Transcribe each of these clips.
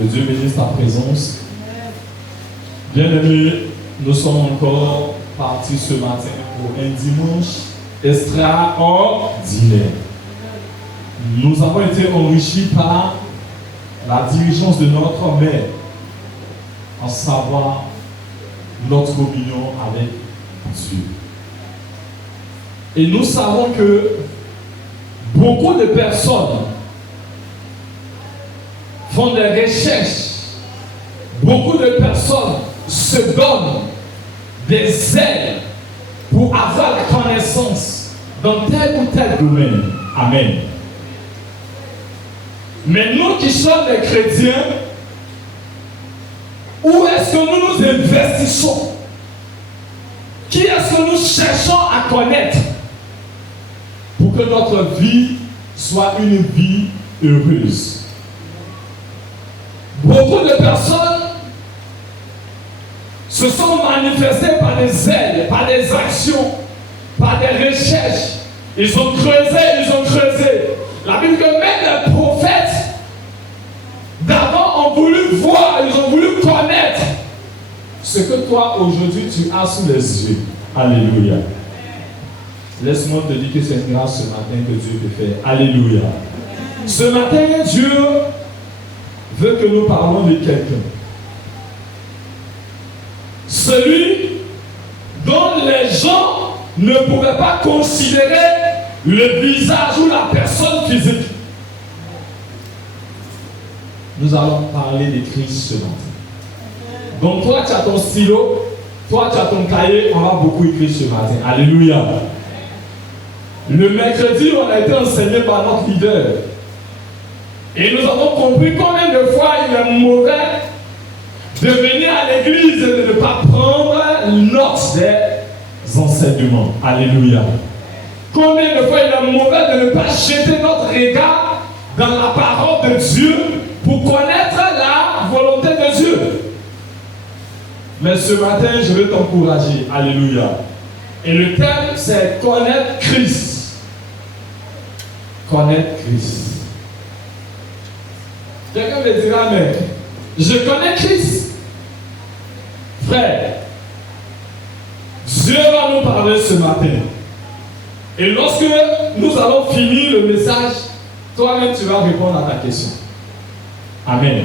Que Dieu bénisse ta présence. Bien-aimés, nous sommes encore partis ce matin pour un dimanche extraordinaire. Nous avons été enrichis par la diligence de notre mère, en savoir notre communion avec Dieu. Et nous savons que beaucoup de personnes font des recherches, beaucoup de personnes se donnent des ailes pour avoir la connaissance dans tel ou tel domaine. Amen. Mais nous qui sommes des chrétiens, où est-ce que nous nous investissons? Qui est-ce que nous cherchons à connaître pour que notre vie soit une vie heureuse? Beaucoup de personnes se sont manifestées par des aides, par des actions, par des recherches. Ils ont creusé. La Bible dit que même les prophètes d'avant ont voulu voir, ils ont voulu connaître ce que toi aujourd'hui tu as sous les yeux. Alléluia. Laisse-moi te dire que c'est une grâce ce matin que Dieu te fait. Alléluia. Ce matin, Dieu veut que nous parlons de quelqu'un. Celui dont les gens ne pouvaient pas considérer le visage ou la personne physique. Nous allons parler de Christ ce matin. Donc toi tu as ton stylo, toi tu as ton cahier, on va beaucoup écrire ce matin. Alléluia. Le mercredi, on a été enseigné par notre leader. Et nous avons compris combien de fois il est mauvais de venir à l'église et de ne pas prendre note des enseignements. Alléluia. Combien de fois il est mauvais de ne pas jeter notre regard dans la parole de Dieu pour connaître la volonté de Dieu. Mais ce matin, je vais t'encourager. Alléluia. Et le thème, c'est connaître Christ. Connaître Christ. Quelqu'un me dira, mais je connais Christ. Frère, Dieu va nous parler ce matin. Et lorsque nous allons finir le message, toi-même tu vas répondre à ta question. Amen.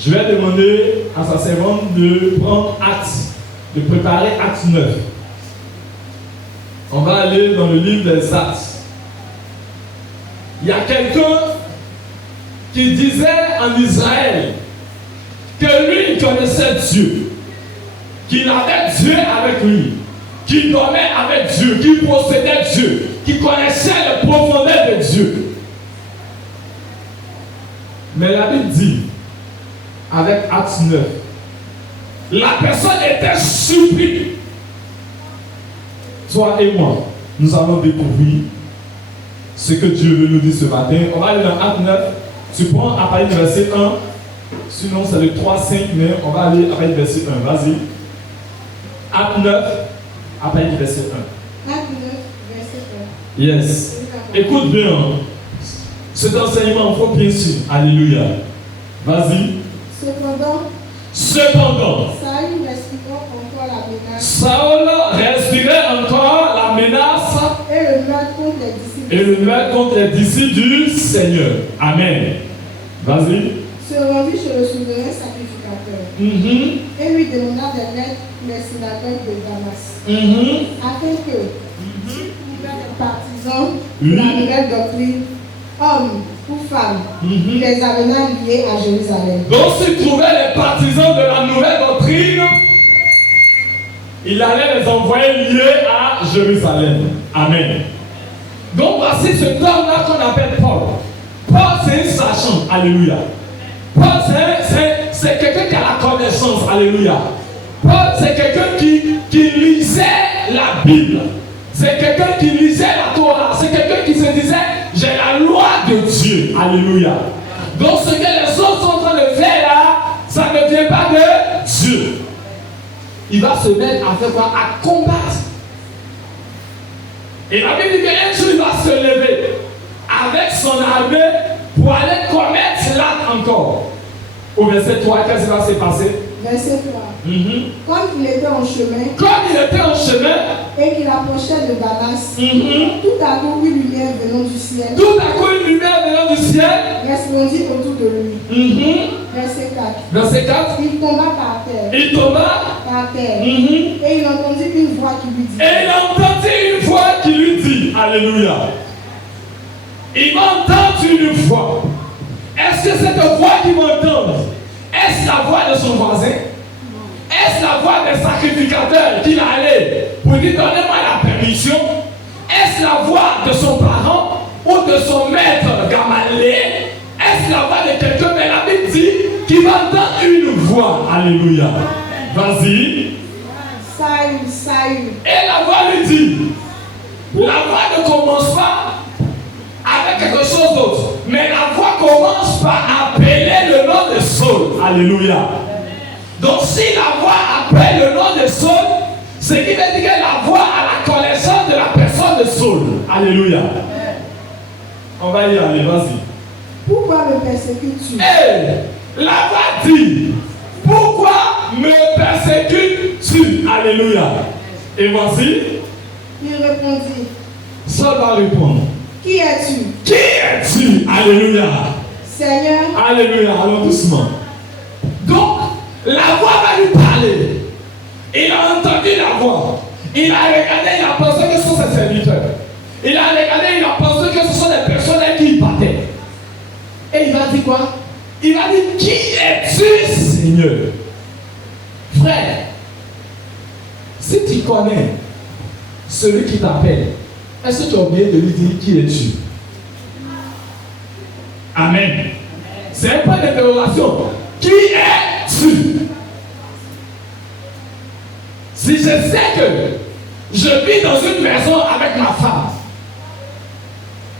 Je vais demander à sa servante de prendre acte, de préparer acte 9. On va aller dans le livre des Actes. Il y a quelqu'un qui disait en Israël que lui, il connaissait Dieu, qu'il avait Dieu avec lui, qu'il dormait avec Dieu, qu'il possédait Dieu, qu'il connaissait les profondeurs de Dieu. Mais la Bible dit, avec Acte 9, la personne était surprise. Toi et moi, nous allons découvrir ce que Dieu veut nous dire ce matin. On va aller dans Acte 9. Tu prends à partir du verset 1. Sinon, c'est le 3, 5, mais on va aller à partir du verset 1. Vas-y. Acte 9, à partir du verset 1. Acte 9, verset 1. Yes. Écoute bien. Cet enseignement, il faut bien sûr. Alléluia. Vas-y. Cependant, Saül respirait encore la menace et le meurtre contre les disciples du Seigneur. Amen. Vas-y. Se rendit chez le souverain sacrificateur et lui demanda de mettre les synagogues de Damas afin que s'il trouvait des partisans de la nouvelle doctrine, hommes ou femmes, il les amena liés à Jérusalem. Donc s'il trouvait les partisans de la nouvelle doctrine, il allait les envoyer liés à Jérusalem. Amen. Donc voici ce homme-là qu'on appelle Paul. Paul, c'est un sachant. Alléluia. Paul, c'est quelqu'un qui a la connaissance. Alléluia. Paul, c'est quelqu'un qui lisait la Bible. C'est quelqu'un qui lisait la Torah. C'est quelqu'un qui se disait, j'ai la loi de Dieu. Alléluia. Donc ce que les autres sont en train de faire là, ça ne vient pas de Dieu. Il va se mettre à faire quoi? À combattre. Et la Bible dit qu'un jour il va se lever avec son armée pour aller commettre l'acte encore. Au verset 3, qu'est-ce qui va se passer? Verset 3. Comme il était en chemin, et qu'il approchait de Damas, tout à coup une lumière venant du ciel resplendit autour de lui. Verset 4. Il tomba par terre. Et il entendit une voix qui lui dit. Alléluia. Il m'entend une voix. Est-ce que cette voix qui m'entend, est-ce la voix de son voisin? Est-ce la voix des sacrificateurs qu'il allait pour lui donner la permission? Est-ce la voix de son parent ou de son maître Gamaliel? Est-ce la voix de quelqu'un? Mais la Bible dit qu'il va entendre une voix. Alléluia. Vas-y. Saül. Et la voix lui dit, la voix ne commence pas avec quelque chose d'autre, mais la voix commence par appeler le nom de Saul. Alléluia. Donc si la voix appelle le nom de Saul, ce qui veut dire que la voix a la connaissance de la personne de Saul. Alléluia. On va y aller, vas-y. Pourquoi me persécutes-tu? La voix dit, pourquoi me persécutes-tu? Alléluia. Et voici. Il répondit. Saul va répondre. Qui es-tu? Qui es-tu? Alléluia. Seigneur. Alléluia. Allons doucement. Donc, la voix va lui parler. Il a entendu la voix. Il a regardé, il a pensé que ce sont ses serviteurs. Il a regardé, il a pensé que ce sont des personnes qui battaient. Et il va dire quoi? Il va dire, qui es-tu, Seigneur? Frère, si tu connais celui qui t'appelle, est-ce que tu as oublié de lui dire qui es-tu? Amen. C'est un point d'interrogation. Qui es-tu? Si je sais que je vis dans une maison avec ma femme,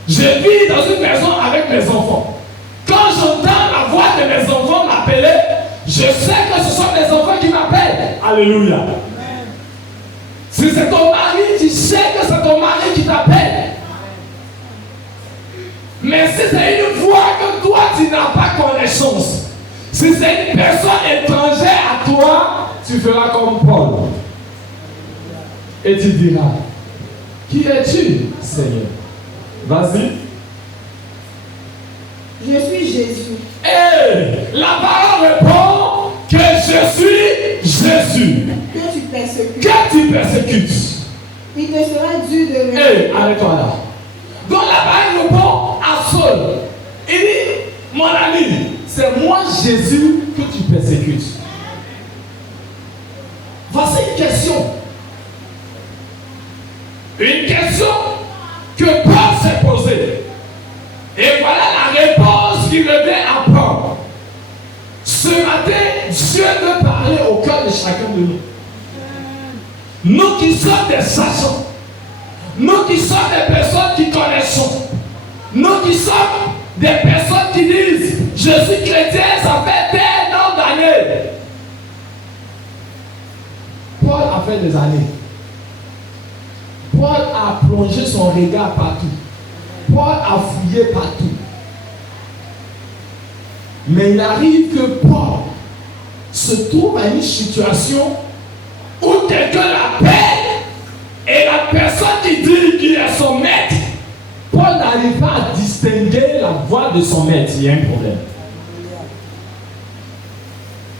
je vis dans une maison avec mes enfants, quand j'entends la voix de mes enfants m'appeler, je sais que ce sont mes enfants qui m'appellent. Alléluia. Si c'est ton mari, tu sais que c'est ton mari qui t'appelle. Mais si c'est une voix que toi tu n'as pas connaissance, si c'est une personne étrangère à toi, tu feras comme Paul. Et tu diras, qui es-tu, Seigneur? Vas-y. Je suis Jésus. Et la parole répond que je suis Jésus. Que tu persécutes. Que tu persécutes. Il te sera dû de répondre. Arrête-toi là. Donc la parole répond à Saul. Il dit, mon ami, c'est moi Jésus que tu persécutes. Voici une question. Une question que Paul s'est posée. Et voilà la réponse qui revient à Paul. Ce matin, Dieu veut parler au cœur de chacun de nous. Nous qui sommes des sachants, nous qui sommes des personnes qui connaissons, nous qui sommes des personnes qui disent je suis chrétien, ça fait des nombre d'années. Paul a fait des années. Paul a plongé son regard partout. Paul a fouillé partout. Mais il arrive que Paul se trouve à une situation où quelqu'un l'appelle et la personne qui dit qu'il est son maître, Paul n'arrive pas à distinguer la voix de son maître. Il y a un problème.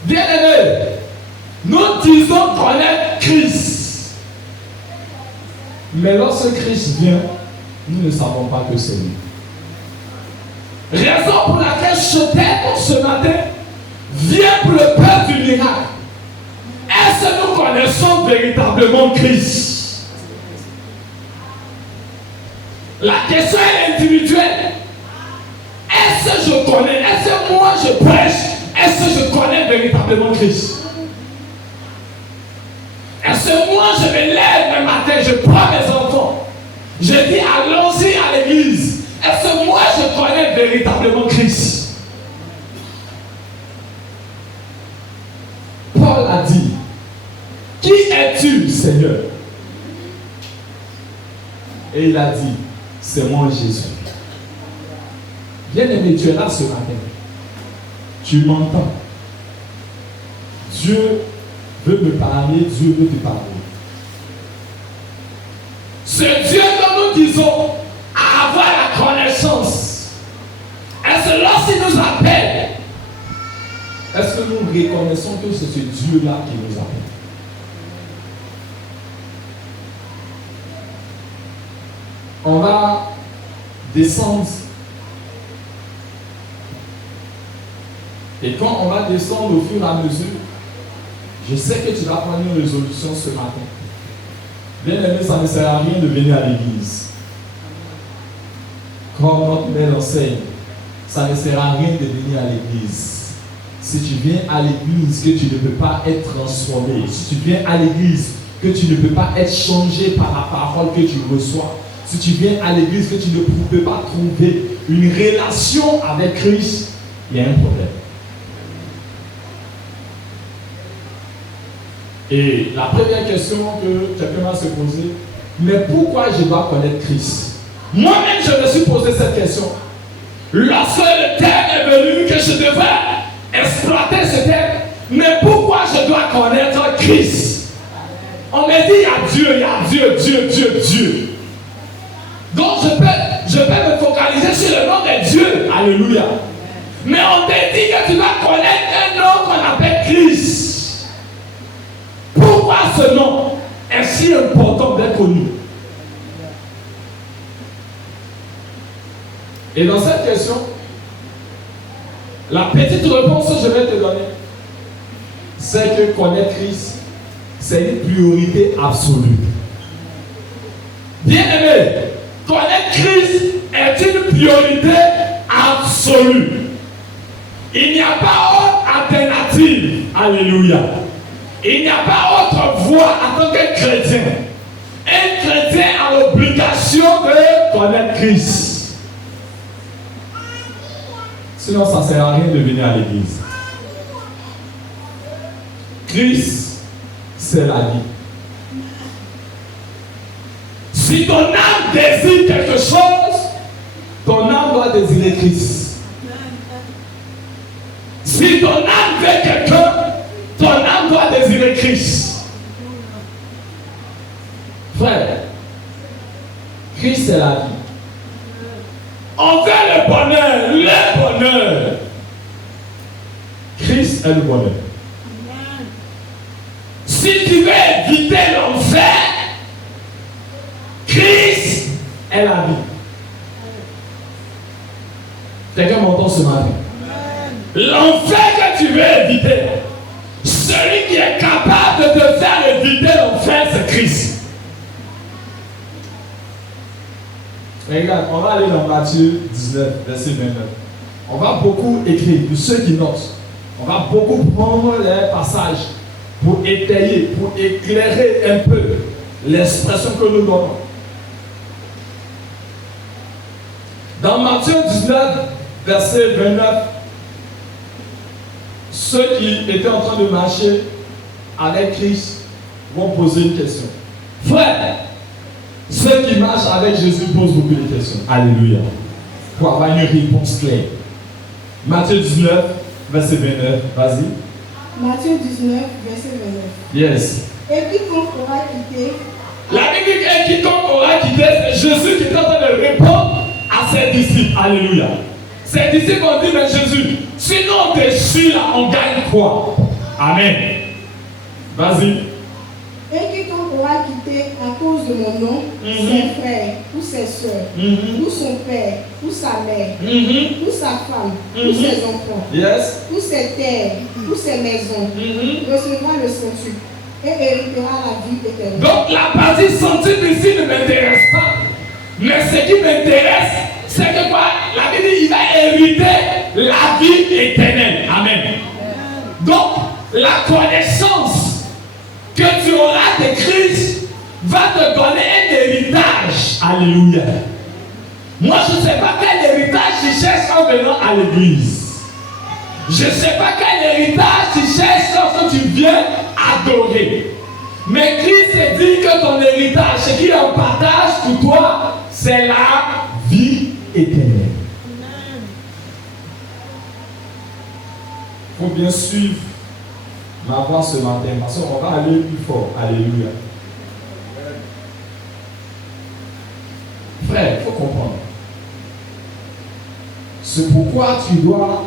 Bien-aimés, nous disons connaître Christ. Mais lorsque Christ vient, nous ne savons pas que c'est lui. Raison pour laquelle ce thème ce matin vient pour le peuple du miracle. Est-ce que nous connaissons véritablement Christ? La question est individuelle. Est-ce que je connais? Est-ce que moi je prêche? Est-ce que je connais véritablement Christ? Est-ce que moi je me lève le matin, je prends mes enfants, je dis allons-y à l'église? Est-ce que moi je connais véritablement Christ? Paul a dit, qui es-tu, Seigneur? Et il a dit, c'est moi Jésus. Bien-aimé, tu es là ce matin. Tu m'entends. Dieu veut me parler, Dieu veut te parler. Ce Dieu dont nous disons avoir la connaissance, est-ce que lorsqu'il nous appelle, est-ce que nous reconnaissons que c'est ce Dieu-là qui nous appelle? On va descendre. Et quand on va descendre au fur et à mesure, je sais que tu vas prendre une résolution ce matin. Bien aimé, ça ne sert à rien de venir à l'église. Comme notre mère enseigne, ça ne sert à rien de venir à l'église. Si tu viens à l'église, que tu ne peux pas être transformé. Si tu viens à l'église, que tu ne peux pas être changé par la parole que tu reçois. Si tu viens à l'église, que tu ne peux pas trouver une relation avec Christ, il y a un problème. Et la première question que quelqu'un va se poser, mais pourquoi je dois connaître Christ? Moi-même, je me suis posé cette question. Lorsque le terme est venu que je devais exploiter ce terme, mais pourquoi je dois connaître Christ? On me dit, il y a Dieu, il y a Dieu, Dieu, Dieu, Dieu. Donc, je peux me focaliser sur le nom de Dieu. Alléluia. Mais on te dit que tu dois connaître un nom qu'on appelle Christ. Pourquoi ce nom est si important d'être connu? Et dans cette question, la petite réponse que je vais te donner, c'est que connaître Christ, c'est une priorité absolue. Bien aimé, connaître Christ est une priorité absolue. Il n'y a pas autre alternative. Alléluia. Il n'y a pas autre voie en tant que chrétien. Un chrétien a l'obligation de connaître Christ. Sinon, ça ne sert à rien de venir à l'église. Christ, c'est la vie. Si ton âme désire quelque chose, ton âme doit désirer Christ. Si ton âme veut quelqu'un, ton âme doit désirer Christ. Frère, Christ est la vie. On veut le bonheur, le bonheur. Christ est le bonheur. Si tu veux éviter l'enfer, Christ est la vie. Quelqu'un m'entend ce matin? L'enfer que tu veux éviter, celui qui est capable de te faire éviter l'enfer, c'est Christ. Regarde, on va aller dans Matthieu 19, verset 29. On va beaucoup écrire, pour ceux qui notent, on va beaucoup prendre les passages pour étayer, pour éclairer un peu l'expression que nous donnons. Dans Matthieu 19, verset 29, ceux qui étaient en train de marcher avec Christ vont poser une question. Frère, ceux qui marchent avec Jésus posent beaucoup de questions. Alléluia. Pour avoir une réponse claire. Matthieu 19, verset 29. Vas-y. Matthieu 19, verset 29. Yes. Et quiconque aura quitté. La Bible dit que quiconque aura quitté, c'est Jésus qui est en train de répondre à ses disciples. Alléluia. Ses disciples ont dit, mais Jésus, sinon on te suit là, on gagne quoi? Amen. Vas-y. Et quiconque aura quitté à cause de mon nom, ses frères, ou ses soeurs, ou son père, ou sa mère, ou sa femme, ou ses enfants, ou ses terres, ou ses maisons, recevra le centuple et héritera la vie éternelle. Donc la partie centuple ici ne m'intéresse pas. Mais ce qui m'intéresse, c'est que quoi? La Bible dit, il va hériter la vie éternelle. Amen. Donc, la connaissance que tu auras de Christ va te donner un héritage. Alléluia. Moi, je ne sais pas quel héritage tu cherches en venant à l'église. Je ne sais pas quel héritage tu cherches lorsque tu viens adorer. Mais Christ dit que ton héritage, ce qu'il en partage pour toi, c'est la vie éternelle. Il faut bien suivre ma voix ce matin, parce qu'on va aller plus fort. Alléluia. Frère, il faut comprendre. C'est pourquoi tu dois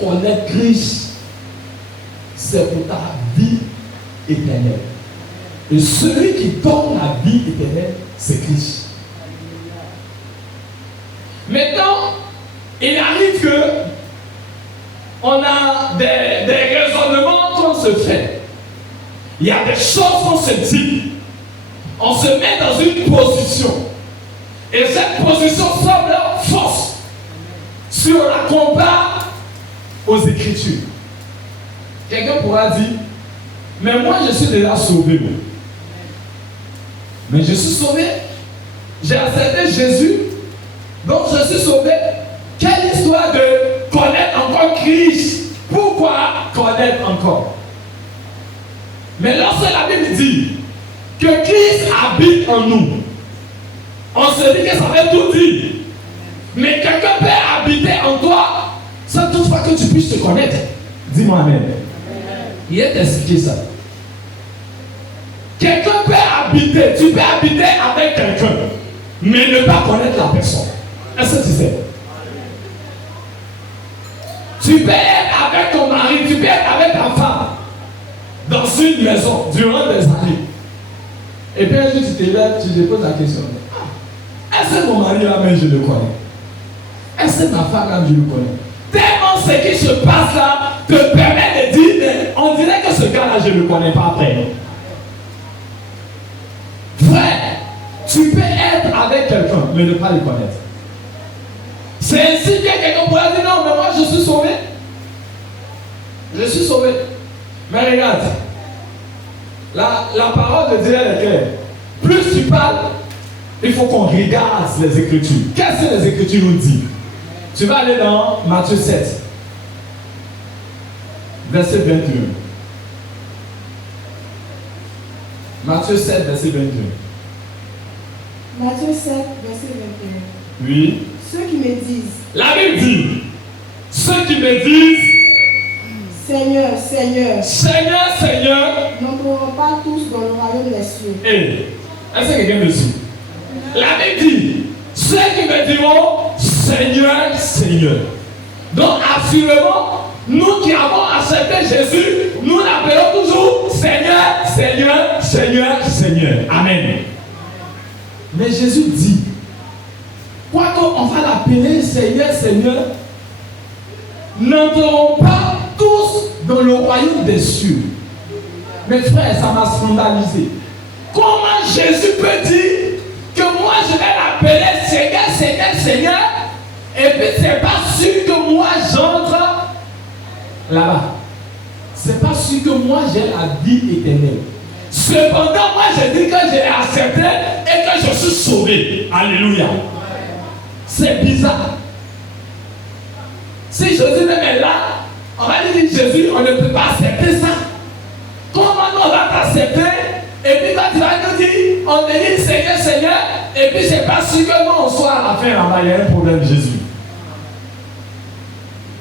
connaître Christ. C'est pour ta vie éternelle. Et celui qui donne la vie éternelle, c'est Christ. Maintenant, il arrive que on a des raisonnements qu'on se fait. Il y a des choses qu'on se dit. On se met dans une position. Et cette position semble fausse. Si on la compare aux Écritures. Quelqu'un pourra dire, mais moi je suis déjà sauvé. Mais je suis sauvé. J'ai accepté Jésus. Donc je suis sauvé. Quelle histoire de connaître encore Christ? Pourquoi connaître encore? Mais lorsque la Bible dit que Christ habite en nous, on se dit que ça veut tout dire. Mais quelqu'un peut habiter en toi sans toutefois que tu puisses te connaître. Dis-moi Amen. Il est expliqué ça. Quelqu'un peut habiter, tu peux habiter avec quelqu'un, mais ne pas connaître la personne. Est-ce que tu sais? Tu peux être avec ton mari, tu peux être avec ta femme dans une maison durant des années. Et puis un jour tu te lèves, tu te poses la question. Est-ce que mon mari là même je le connais? Est-ce que ma femme là je le connais? Tellement ce qui se passe là te permet de dire, on dirait que ce gars là je ne le connais pas après. Frère, tu peux être avec quelqu'un mais ne pas le connaître. C'est ainsi que quelqu'un pourrait dire non, mais moi je suis sauvé. Je suis sauvé. Mais regarde, la parole de Dieu est claire. Plus tu parles, il faut qu'on regarde les Écritures. Qu'est-ce que les Écritures nous disent? Tu vas aller dans Matthieu 7, verset 21. Matthieu 7, verset 21. Matthieu 7, verset 21. Oui. Ceux qui me disent. La Bible dit, ceux qui me disent, Seigneur, Seigneur, Seigneur, Seigneur, n'entreront pas tous dans le royaume des cieux. Est-ce que quelqu'un me suit? La Bible dit, ceux qui me diront, Seigneur, Seigneur. Donc, absolument, nous qui avons accepté Jésus, nous l'appelons toujours Seigneur, Seigneur, Seigneur, Seigneur. Amen. Mais Jésus dit, quoi qu'on va l'appeler Seigneur, Seigneur, n'entreront pas tous dans le royaume des cieux. Mes frères, ça m'a scandalisé. Comment Jésus peut dire que moi je vais l'appeler Seigneur, Seigneur, Seigneur, et puis c'est pas sûr que moi j'entre là-bas. C'est pas sûr que moi j'ai la vie éternelle. Cependant, moi je dis que je l'ai accepté et que je suis sauvé. Alléluia. C'est bizarre. Si Jésus même est là, on va lui dire Jésus, on ne peut pas accepter ça. Comment nous on va t'accepter? Et puis quand tu vas nous dire, on te dit Seigneur, Seigneur, et puis c'est pas sûr que nous on soit à la fin là-bas, il y a un problème Jésus.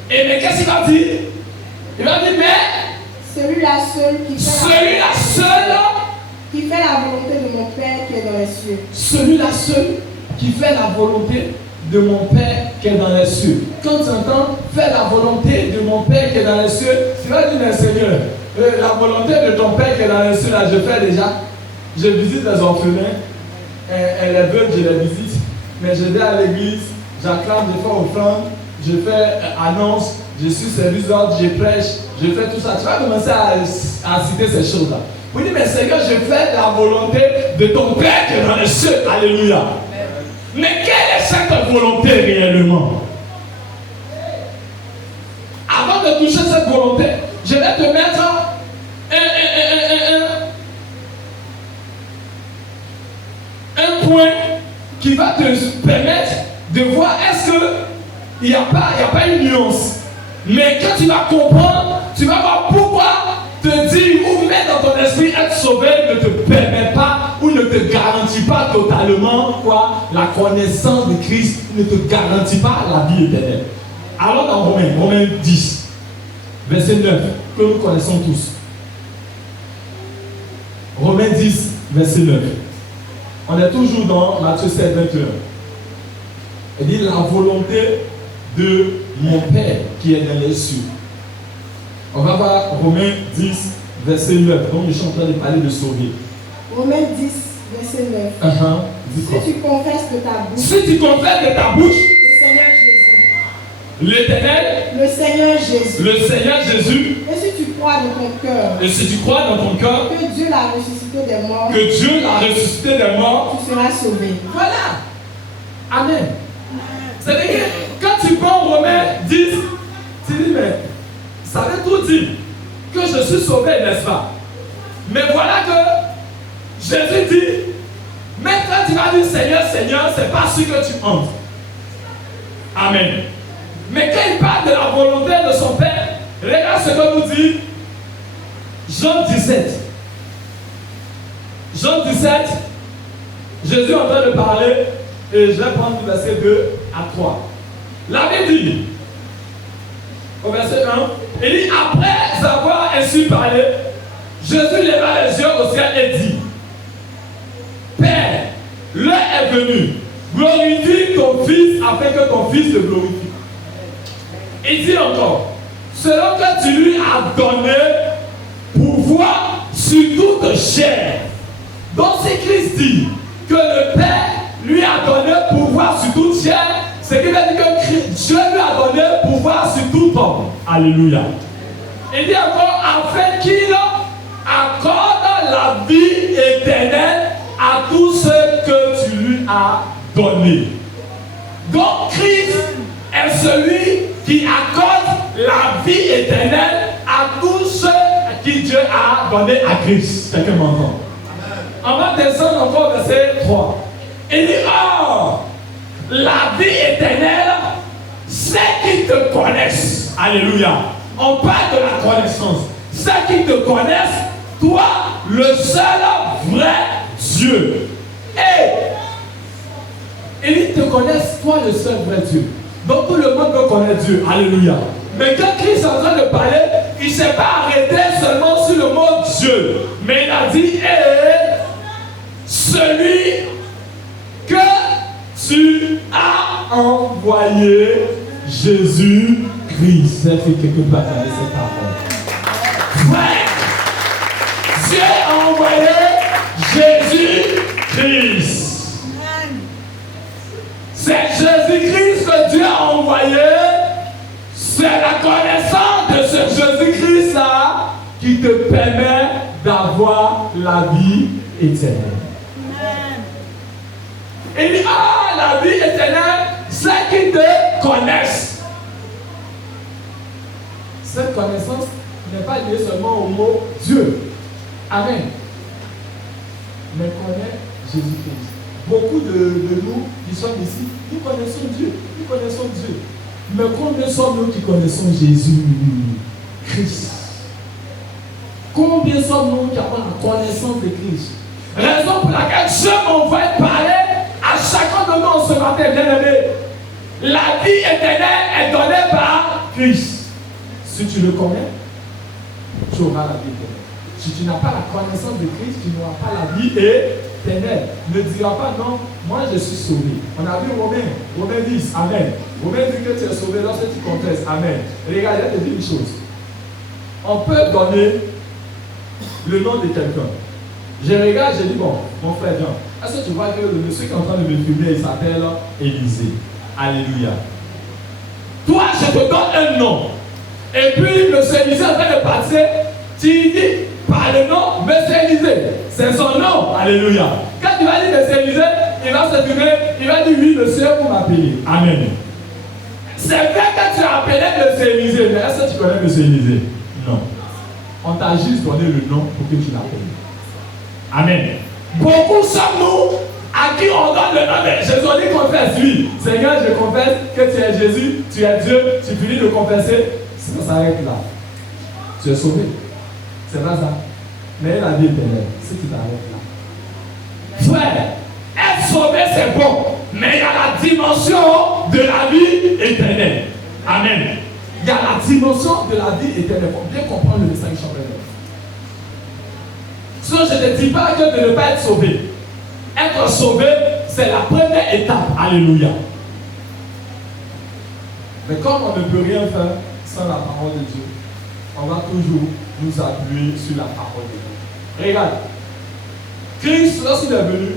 Et mais qu'est-ce qu'il va dire? Il va dire, mais celui-là seul qui fait la volonté de mon Père qui est dans les cieux. Celui-là seul qui fait la volonté de mon Père qui est dans les cieux. Quand tu entends faire la volonté de mon Père qui est dans les cieux, tu vas dire, mais Seigneur, la volonté de ton Père qui est dans les cieux, là, je fais déjà. Je visite les orphelins, et les veuves, je les visite, mais je vais à l'église, j'acclame, je fais offrande, je fais annonce, je suis service d'ordre, je prêche, je fais tout ça. Tu vas commencer à citer ces choses-là. Vous dites, mais Seigneur, je fais la volonté de ton Père qui est dans les cieux. Alléluia. Mais quelle est cette volonté réellement? Avant de toucher cette volonté, je vais te mettre un point qui va te permettre de voir est-ce qu'il n'y a pas une nuance. Mais quand tu vas comprendre, tu vas voir pourquoi te dire ou mettre dans ton esprit être sauvé ne te permet pas ou ne te garantit pas totalement quoi, la connaissance de Christ, ne te garantit pas la vie éternelle. Alors dans Romains 10, verset 9. que nous connaissons tous. Romains 10, verset 9. On est toujours dans Matthieu 7, 21. Il dit la volonté de mon Père qui est dans les cieux. On va voir Romains 10, verset 9. Donc je suis en train de parler de sauver. Romains 10, verset 9. Si tu confesses de ta bouche. Si tu confesses de ta bouche. Le Seigneur Jésus. L'Éternel. Le Seigneur Jésus. Le Seigneur Jésus. Et si tu crois dans ton cœur. Et si tu crois dans ton cœur. Que Dieu l'a ressuscité des morts. Que Dieu l'a ressuscité des morts. Tu seras sauvé. Voilà. Amen. C'est-à-dire que quand tu prends Romains 10, tu dis mais ça veut tout dire que je suis sauvé, n'est-ce pas? Mais voilà que Jésus dit, même quand tu vas dire Seigneur, Seigneur, c'est pas sûr que tu entres. Amen. Mais quand il parle de la volonté de son Père, regarde ce que nous dit Jean 17. Jean 17, Jésus est en train de parler, et je vais prendre du verset 2 à 3. La Bible dit, au verset 1, il dit, après avoir ainsi parlé, Jésus leva les yeux au ciel et dit, Père, l'heure est venue, glorifie ton Fils afin que ton Fils te glorifie. Il dit encore, selon que tu lui as donné pouvoir sur toute chair. Donc si Christ dit que le Père lui a donné pouvoir sur toute chair, ce qui veut dire que Dieu lui a donné pouvoir sur tout homme. Alléluia. Il dit encore, afin qu'il accorde la vie éternelle à tous ceux que tu lui as donnés. Donc Christ est celui qui accorde la vie éternelle à tous ceux à qui Dieu a donné à Christ. Quelqu'un m'entend? On va descendre encore au verset 3. Il dit, or, la vie éternelle, ceux qui te connaissent. Alléluia. On parle de la connaissance. Ceux qui te connaissent, toi, le seul vrai Dieu. Et ils te connaissent, toi, le seul vrai Dieu. Donc tout le monde peut connaître Dieu. Alléluia. Mais quand Christ est en train de parler, il ne s'est pas arrêté seulement sur le mot Dieu. Mais il a dit, celui que tu as envoyé, Jésus-Christ. Ça fait quelque part avec cette parole. Frère, Dieu a envoyé Jésus-Christ. C'est Jésus-Christ que Dieu a envoyé. C'est la connaissance de ce Jésus-Christ-là qui te permet d'avoir la vie éternelle. Il dit, la vie éternelle, ceux qui te connaissent. Cette connaissance n'est pas liée seulement au mot Dieu. Amen. Mais connaît Jésus-Christ. Beaucoup de nous qui sommes ici, nous connaissons Dieu. Nous connaissons Dieu. Mais combien sommes-nous qui connaissons Jésus-Christ? Combien sommes-nous qui avons la connaissance de Christ? Raison pour laquelle Dieu m'envoie parler à chacun de nous ce matin, bien-aimé. La vie éternelle est donnée par Christ. Si tu le connais, tu auras la vie éternelle. Si tu n'as pas la connaissance de Christ, tu n'auras pas la vie éternelle. Ne dira pas non, moi je suis sauvé. On a vu Romains 10, Amen. Romains dit que tu es sauvé lorsque tu confesses, Amen. Regarde, je vais te dire une chose. On peut donner le nom de quelqu'un. Je regarde, je dis, bon, mon frère Jean, est-ce que tu vois que le monsieur qui est en train de me filmer, il s'appelle Élisée. Alléluia. Toi, je te donne un nom. Et puis, monsieur Élisée est en train de passer, tu dis, par le nom, monsieur Élisée. C'est son nom. Alléluia. Quand tu vas dire monsieur Élisée, il va se tourner, il va dire, oui, monsieur, pour m'appeler. Amen. C'est vrai que tu as appelé monsieur Élisée, mais est-ce que tu connais monsieur Élisée? Non. On t'a juste donné le nom pour que tu l'appelles. Amen. Beaucoup sommes-nous à qui on donne le nom de Jésus. On dit confesse, oui. Seigneur, je confesse que tu es Jésus, tu es Dieu, tu finis de confesser. Ça s'arrête là. Tu es sauvé. C'est vrai ça. Mais la vie éternelle, si tu t'arrêtes là. Frère, être sauvé c'est bon. Mais il y a la dimension de la vie éternelle. Amen. il y a la dimension de la vie éternelle. Il faut bien comprendre le message championnat. Sinon, je ne te dis pas que de ne pas être sauvé. Être sauvé, c'est la première étape. Alléluia. Mais comme on ne peut rien faire sans la parole de Dieu, on va toujours nous appuyer sur la parole de Dieu. Regarde. Christ, lorsqu'il est venu,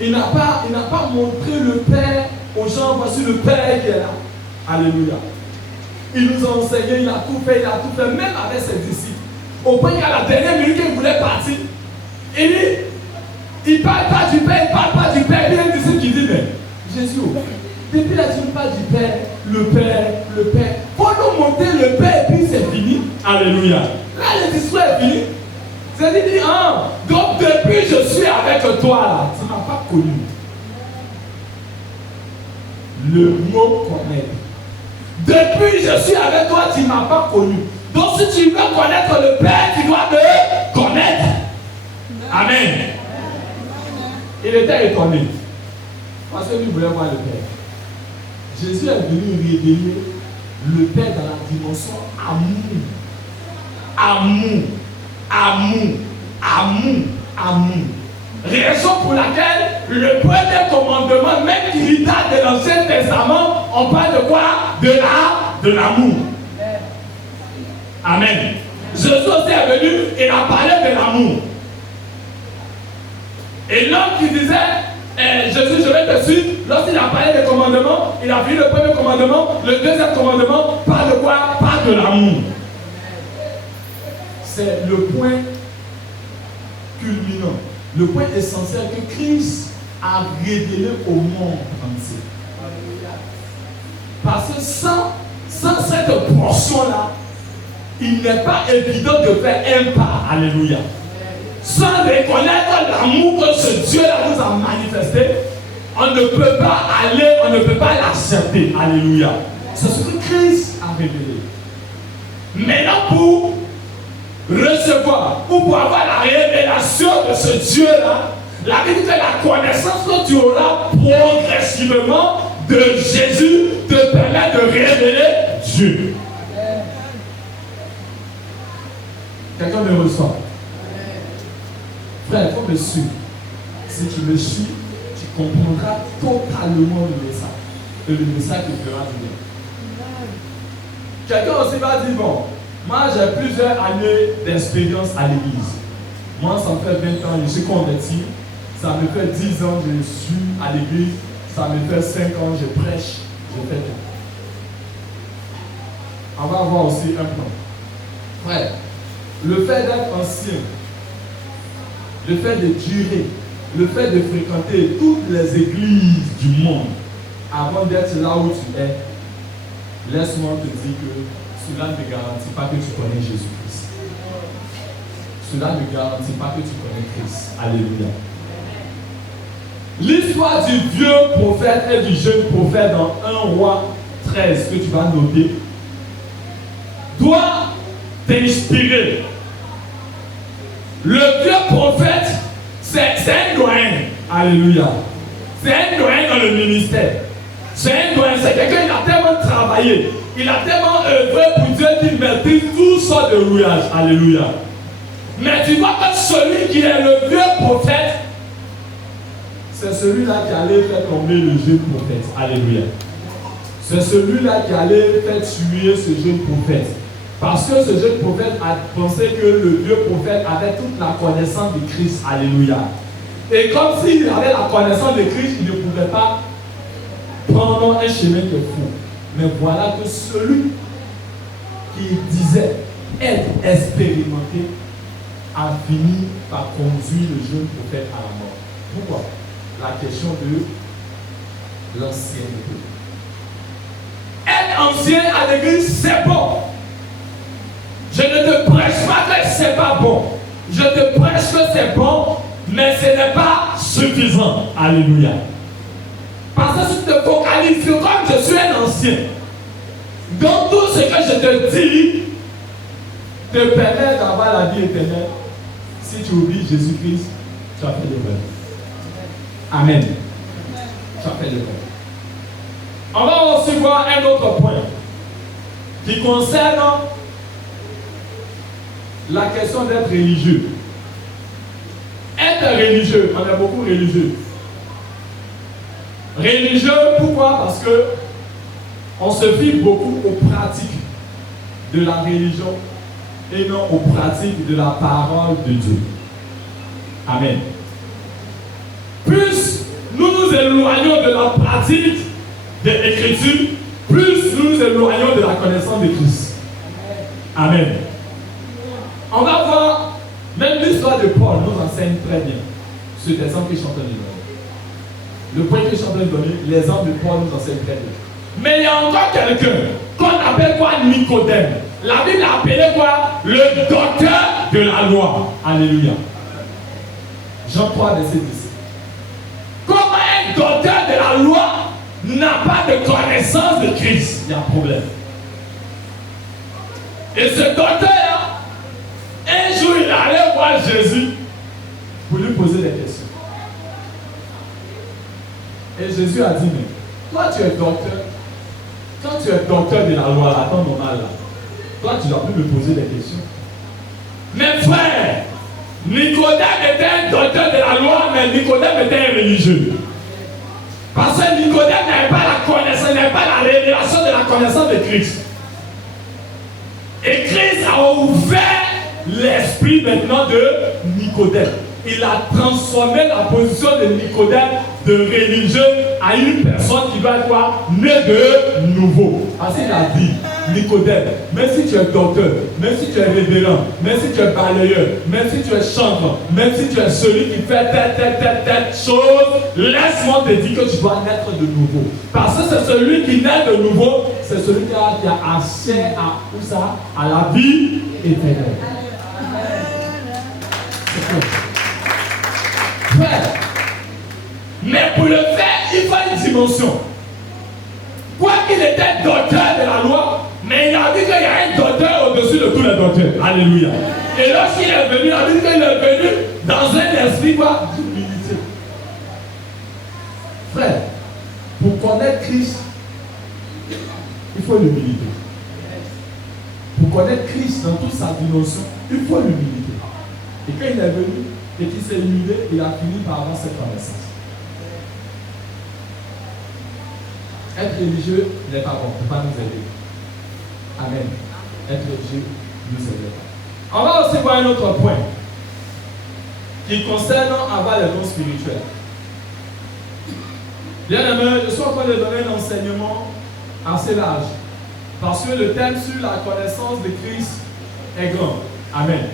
il n'a pas montré le Père aux gens. Voici le Père qui est là. Alléluia. Il nous a enseigné, il a tout fait, même avec ses disciples. Au point qu'à la dernière minute qu'il voulait partir, il ne parle pas du Père, Il y a un disciple qui dit, mais Jésus, depuis là, tu ne parles du Père, le Père. Pour nous montrer le Père, et puis c'est fini. Alléluia. Là, le discours est fini. C'est-à-dire, donc depuis je suis avec toi là, tu ne m'as pas connu. Le mot connaître. Depuis je suis avec toi, tu ne m'as pas connu. Donc si tu veux connaître le Père, tu dois me connaître. Amen. Il était étonné. Parce que lui voulait voir le Père. Jésus est venu révéler le Père dans la dimension amour. Raison pour laquelle le premier commandement, même qui date de l'Ancien Testament, on parle de quoi? De l'amour. Amen. Jésus aussi est venu et a parlé de l'amour. Et l'homme qui disait, Jésus, je vais te suivre, lorsqu'il a parlé des commandements, il a pris le premier commandement, le deuxième commandement, parle de quoi? Parle de l'amour. C'est le point culminant, le point essentiel que Christ a révélé au monde entier. Parce que sans cette portion-là, il n'est pas évident de faire un pas. Alléluia. Sans reconnaître l'amour que ce Dieu-là nous a manifesté, on ne peut pas aller, on ne peut pas l'accepter. Alléluia. C'est ce que Christ a révélé. Maintenant, pour recevoir, pour avoir la révélation de ce Dieu-là, la Bible dit que la connaissance que tu auras progressivement de Jésus te permet de révéler Dieu. Quelqu'un me reçoit. Frère, il faut me suivre. Si tu me suis, tu comprendras totalement le message. Et le message te fera du bien. Quelqu'un aussi va dire, bon, moi j'ai plusieurs années d'expérience à l'église. Moi ça me fait 20 ans, je suis converti. Ça me fait 10 ans, je suis à l'église. Ça me fait 5 ans, je prêche, je fais tout. On va voir aussi un plan. Frère, le fait d'être ancien, le fait de durer, le fait de fréquenter toutes les églises du monde avant d'être là où tu es, laisse-moi te dire que cela ne garantit pas que tu connais Jésus-Christ. Cela ne garantit pas que tu connais Christ. Alléluia. L'histoire du vieux prophète et du jeune prophète dans 1 Roi 13 que tu vas noter doit t'inspirer. Le vieux prophète, c'est un doyen. Alléluia. C'est un doyen dans le ministère. C'est un doyen, c'est quelqu'un qui a tellement travaillé. Il a tellement œuvré pour Dieu qu'il maîtrise toutes sortes de rouillages. Alléluia. Mais tu vois que celui qui est le vieux prophète, c'est celui-là qui allait faire tomber le jeune prophète. Alléluia. C'est celui-là qui allait faire tuer ce jeune prophète. Parce que ce jeune prophète a pensé que le vieux prophète avait toute la connaissance de Christ. Alléluia. Et comme s'il avait la connaissance de Christ, il ne pouvait pas prendre un chemin de fou. Mais voilà que celui qui disait être expérimenté a fini par conduire le jeune prophète à la mort. Pourquoi? La question de l'ancienneté. Être ancien à l'église, c'est bon. Je ne te prêche pas que c'est pas bon. Je te prêche que c'est bon, mais ce n'est pas suffisant. Alléluia. Parce que si tu te focalises, comme je suis un ancien, donc tout ce que je te dis te permet d'avoir la vie éternelle. Si tu oublies Jésus-Christ, tu as fait l'erreur. Amen. Tu as fait l'erreur. On va aussi voir un autre point. qui concerne la question d'être religieux. Être religieux, on est beaucoup religieux. Religieux, pourquoi? Parce que on se fie beaucoup aux pratiques de la religion et non aux pratiques de la parole de Dieu. Amen. Plus nous nous éloignons de la pratique de l'Écriture, plus nous nous éloignons de la connaissance de Christ. Amen. On va voir, même l'histoire de Paul nous enseigne très bien cet exemple que je suis en train de donner. Le point que je suis en train de donner, l'exemple de Paul nous enseigne très bien. Mais il y a encore quelqu'un qu'on appelle quoi? Nicodème. La Bible a appelé quoi? Le docteur de la loi. Alléluia. Jean 3, verset 10. Comment un docteur de la loi n'a pas de connaissance de Christ? Il y a un problème. Et ce docteur, un jour, il allait voir Jésus pour lui poser des questions. Et Jésus a dit, mais toi tu es docteur. Quand tu es docteur de la loi, là, ton normal là, toi tu dois plus me poser des questions. Mes frères, Nicodème était un docteur de la loi, mais Nicodème était un religieux. Parce que Nicodème n'avait pas la connaissance, n'avait pas la révélation de la connaissance de Christ. Et Christ a ouvert l'esprit maintenant de Nicodème. Il a transformé la position de Nicodème de religieux à une personne qui doit être quoi? Née de nouveau. Parce qu'il a dit, Nicodème, même si tu es docteur, même si tu es révérend, même si tu es balayeur, même si tu es chanteur, même si tu es celui qui fait telle chose, laisse-moi te dire que tu dois naître de nouveau. Parce que c'est celui qui naît de nouveau, c'est celui qui a accès à la vie éternelle. Frère, mais pour le faire, il faut une dimension. Quoi qu'il était docteur de la loi, mais il a dit qu'il y a un docteur au-dessus de tous les docteurs. Alléluia. Et lorsqu'il est venu, il a dit qu'il est venu dans un esprit d'humilité. Frère, pour connaître Christ, il faut l'humilité. Pour connaître Christ dans toute sa dimension, il faut l'humilité. Et quand il est venu et qu'il s'est humilié, il a fini par avoir cette connaissance. Être religieux n'est pas bon, ne peut pas nous aider. Amen. Être religieux ne nous aide pas. On va aussi voir un autre point qui concerne avoir les dons spirituels. Bien aimé, je suis en train de donner un enseignement assez large parce que le thème sur la connaissance de Christ est grand. Amen.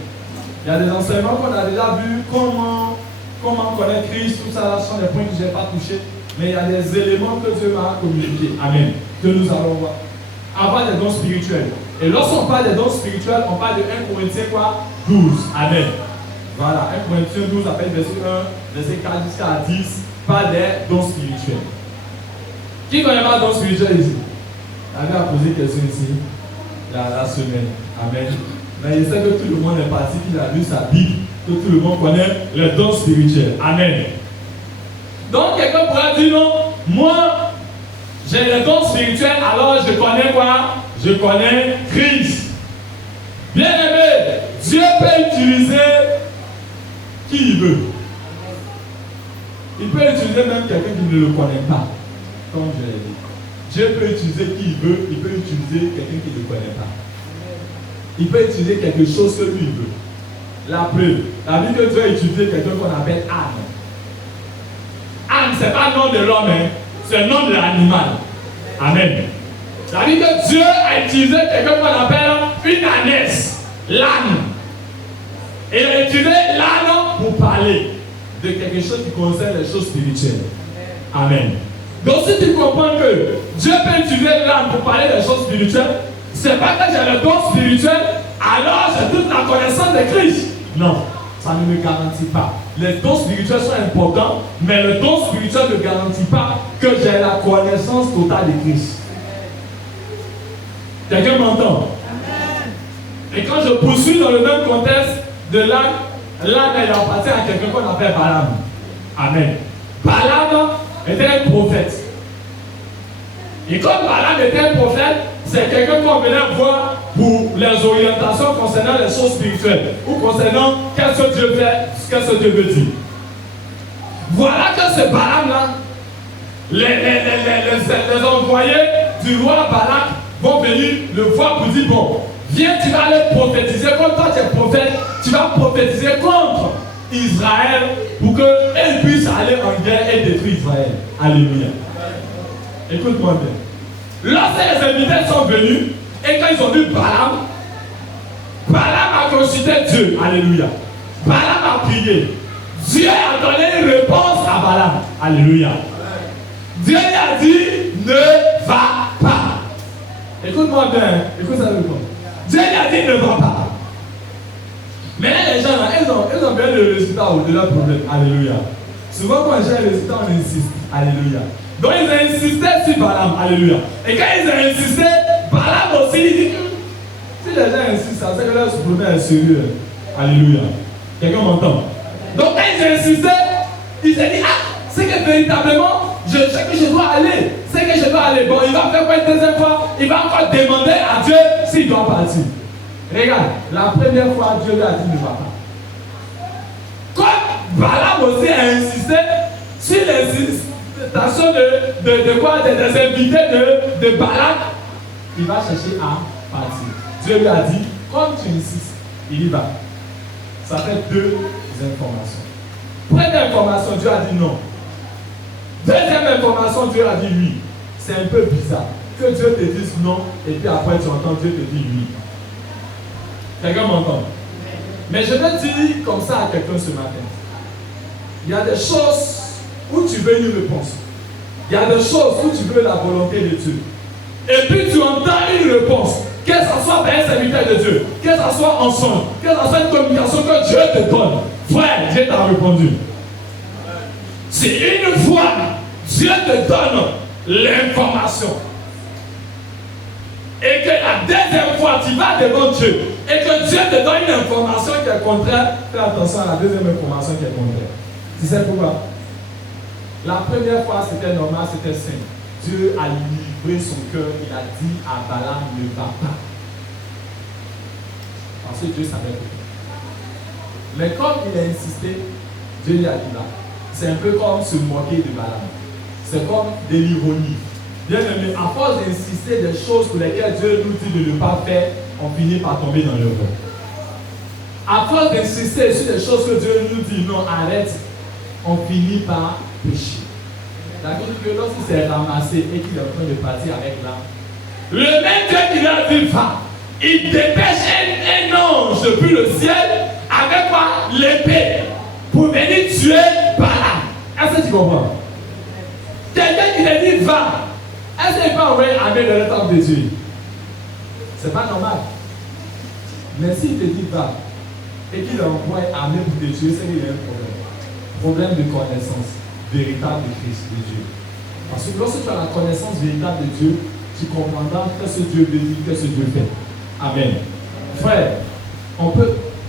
Il y a des enseignements qu'on a déjà vus, comment connaître Christ, tout ça, là, ce sont des points que je n'ai pas touchés. Mais il y a des éléments que Dieu m'a communiqués. Amen. Que nous allons voir. Avoir des dons spirituels. Et lorsqu'on parle des dons spirituels, on parle de 1 Corinthiens 12. Amen. Voilà. 1 Corinthiens 12, appelle verset 1, verset 4 jusqu'à 10, parle des dons spirituels. Qui connaît pas dons spirituels ici? J'avais à poser une question ici la semaine. Amen. Mais il sait que tout le monde est parti, qu'il a lu sa Bible, que tout le monde connaît les dons spirituels. Amen. Donc quelqu'un pourra dire non, moi j'ai les dons spirituels, alors je connais quoi? Je connais Christ. Bien aimé, Dieu peut utiliser qui il veut. Il peut utiliser même quelqu'un qui ne le connaît pas. Comme je l'ai dit. Dieu peut utiliser qui il veut, il peut utiliser quelqu'un qui ne le connaît pas. Il peut utiliser quelque chose que lui veut. La preuve, la Bible que Dieu a utilisé quelqu'un qu'on appelle Anne. Anne, ce n'est pas le nom de l'homme, hein? C'est le nom de l'animal. Amen. La Bible que Dieu a utilisé quelqu'un qu'on appelle une ânesse, l'âne. Et il a utilisé l'âne pour parler de quelque chose qui concerne les choses spirituelles. Amen. Donc si tu comprends que Dieu peut utiliser l'âne pour parler des choses spirituelles, c'est pas que j'ai le don spirituel, alors j'ai toute la connaissance de Christ. Non, ça ne me garantit pas. Les dons spirituels sont importants, mais le don spirituel ne garantit pas que j'ai la connaissance totale de Christ. Quelqu'un m'entend? Et quand je poursuis dans le même contexte de l'âne, l'âne elle appartient à quelqu'un qu'on appelle Balaam. Amen. Balaam était un prophète. Et comme Balaam était un prophète, c'est quelqu'un qu'on venait voir pour les orientations concernant les choses spirituelles ou concernant qu'est-ce que Dieu fait, qu'est-ce que Dieu veut dire. Voilà que ce Balaam-là, les envoyés du roi Balak vont venir le voir pour dire bon, viens, tu vas aller prophétiser, comme toi tu es prophète, tu vas prophétiser contre Israël pour qu'elle puisse aller en guerre et détruire Israël. Alléluia. Écoute-moi bien. Lorsque les invités sont venus et quand ils ont vu Balaam, Balaam a consulté Dieu. Alléluia. Balaam a prié. Dieu a donné une réponse à Balaam. Alléluia. Dieu lui a dit ne va pas. Écoute-moi bien. Écoute ça le point. Dieu lui a dit ne va pas. Maintenant les gens là, ils ont bien le résultat de leur problème. Alléluia. Souvent quand j'ai le résultat, on insiste. Alléluia. Donc ils ont insisté sur Balaam. Alléluia. Et quand ils ont insisté, Balaam aussi il dit si les gens insistent, ça c'est que leur problème est sérieux. Alléluia. Quelqu'un m'entend? Donc quand ils ont insisté, ils ont dit ah, c'est que véritablement, je sais que je dois aller. C'est que je dois aller. Bon, il va faire quoi une deuxième fois? Il va encore demander à Dieu s'il doit partir. Regarde, la première fois, Dieu lui a dit ne va pas. Comme Balaam aussi a insisté sur l'incitation des invités de Balak, il va chercher à partir. Dieu lui a dit, comme tu insistes, il y va. Ça fait deux informations. Première information, Dieu a dit non. Deuxième information, Dieu a dit oui. C'est un peu bizarre que Dieu te dise non et puis après tu entends Dieu te dire oui. Quelqu'un m'entend? Mais je vais dire comme ça à quelqu'un ce matin. Il y a des choses où tu veux une réponse. Il y a des choses où tu veux la volonté de Dieu. Et puis tu entends une réponse. Que ce soit par un serviteur de Dieu, que ce soit ensemble, que ce soit une communication que Dieu te donne. Frère, Dieu t'a répondu. Si une fois Dieu te donne l'information et que la deuxième fois tu vas devant Dieu et que Dieu te donne une information qui est contraire, fais attention à la deuxième information qui est contraire. Tu sais pourquoi? La première fois c'était normal, c'était simple. Dieu a livré son cœur, il a dit à Balaam ne va pas. Parce que Dieu savait tout. Mais comme il a insisté, Dieu lui a dit là. C'est un peu comme se moquer de Balaam. C'est comme de l'ironie. Bien aimé, à force d'insister des choses pour lesquelles Dieu nous dit de ne pas faire, on finit par tomber dans l'erreur. À force d'insister sur des choses que Dieu nous dit non, arrête, on finit par pécher. La Bible dit que lorsqu'il s'est ramassé et qu'il est en train de partir avec l'âme, le même Dieu qui lui a dit va, il dépêche un ange depuis le ciel avec quoi? L'épée pour venir tuer Balaam. Est-ce que tu comprends? Quelqu'un qui te dit va, est-ce qu'il va envoyer armée de l'étang de Dieu? C'est pas normal. Mais s'il te dit va et qu'il envoie armée pour te tuer, c'est qu'il y a un problème. Problème de connaissance véritable de Christ, de Dieu. Parce que lorsque tu as la connaissance véritable de Dieu, tu comprendras que ce Dieu veut dire, que ce Dieu fait. Amen. Frère,